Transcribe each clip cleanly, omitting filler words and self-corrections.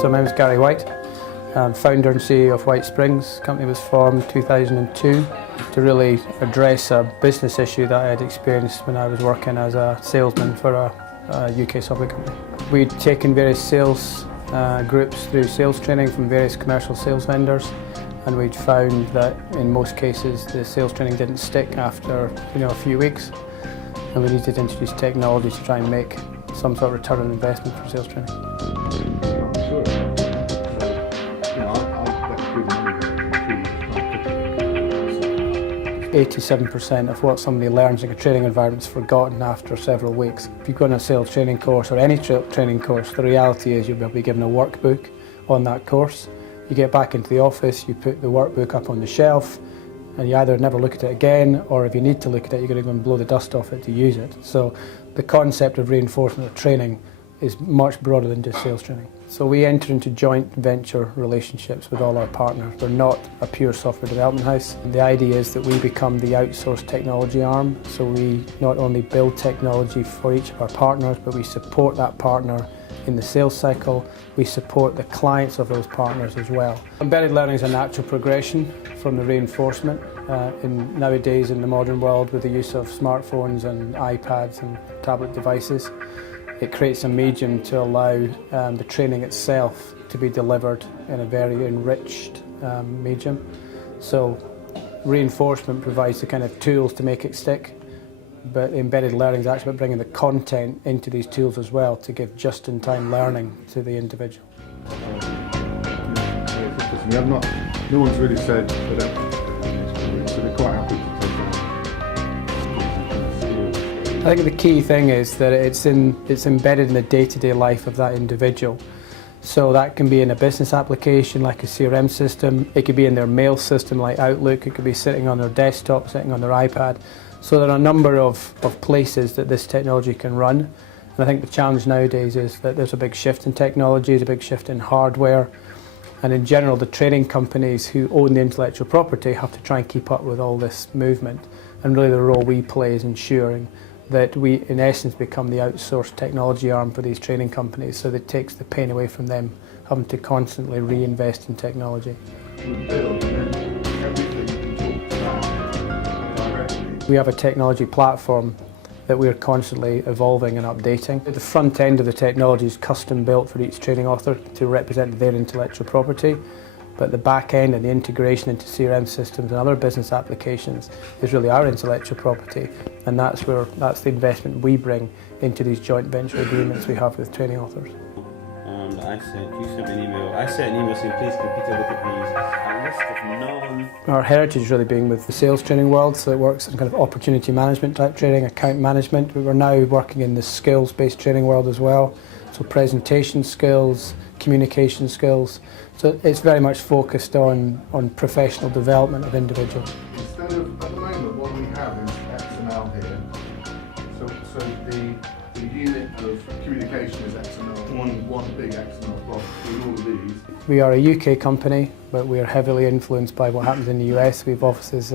So my name is Gary White. I'm founder and CEO of White Springs. The company was formed in 2002 to really address a business issue that I had experienced when I was working as a salesman for a UK software company. We'd taken various sales groups through sales training from various commercial sales vendors, and we'd found that in most cases the sales training didn't stick after a few weeks, and we needed to introduce technology to try and make some sort of return on investment for sales training. 87% of what somebody learns in a training environment is forgotten after several weeks. If you go on a sales training course or any training course, the reality is you'll be given a workbook on that course. You get back into the office, you put the workbook up on the shelf, and you either never look at it again, or if you need to look at it, you're going to go and blow the dust off it to use it. So the concept of reinforcement of training is much broader than just sales training. So we enter into joint venture relationships with all our partners. We're not a pure software development house. The idea is that we become the outsourced technology arm. So we not only build technology for each of our partners, but we support that partner in the sales cycle. We support the clients of those partners as well. Embedded learning is a natural progression from the reinforcement. Nowadays in the modern world, with the use of smartphones and iPads and tablet devices, it creates a medium to allow the training itself to be delivered in a very enriched medium. So reinforcement provides the kind of tools to make it stick, but embedded learning is actually about bringing the content into these tools as well to give just-in-time learning to the individual. No one's really said that, so they're quite happy to take that. I think the key thing is that it's embedded in the day-to-day life of that individual. So that can be in a business application like a CRM system, it could be in their mail system like Outlook, it could be sitting on their desktop, sitting on their iPad. So there are a number of places that this technology can run. And I think the challenge nowadays is that there's a big shift in technology, there's a big shift in hardware. And in general, the training companies who own the intellectual property have to try and keep up with all this movement. And really the role we play is ensuring that we, in essence, become the outsourced technology arm for these training companies, so that it takes the pain away from them having to constantly reinvest in technology. We have a technology platform that we are constantly evolving and updating. The front end of the technology is custom built for each training author to represent their intellectual property, but the back end and the integration into CRM systems and other business applications is really our intellectual property, and that's the investment we bring into these joint venture agreements we have with training authors. You sent an email. I sent an email saying, please can Peter look at these. A list of known... Our heritage really being with the sales training world, so it works in kind of opportunity management type training, account management, but we're now working in the skills-based training world as well. So presentation skills, communication skills. So it's very much focused on professional development of individuals. Instead of, at the moment, what we have is XML here. So the unit of communication is XML, one big XML block with all of these. We are a UK company, but we are heavily influenced by what happens in the US. We have offices,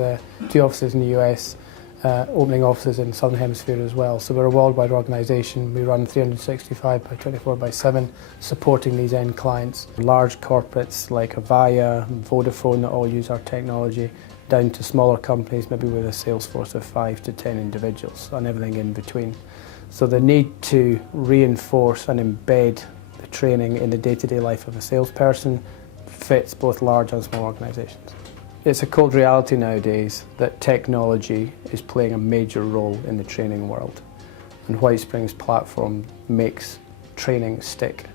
2 offices in the US, opening offices in the Southern Hemisphere as well. So we're a worldwide organisation. We run 365 by 24 by 7, supporting these end clients. Large corporates like Avaya and Vodafone that all use our technology, down to smaller companies, maybe with a sales force of 5 to 10 individuals, and everything in between. So the need to reinforce and embed the training in the day-to-day life of a salesperson fits both large and small organisations. It's a cold reality nowadays that technology is playing a major role in the training world, and White Springs platform makes training stick.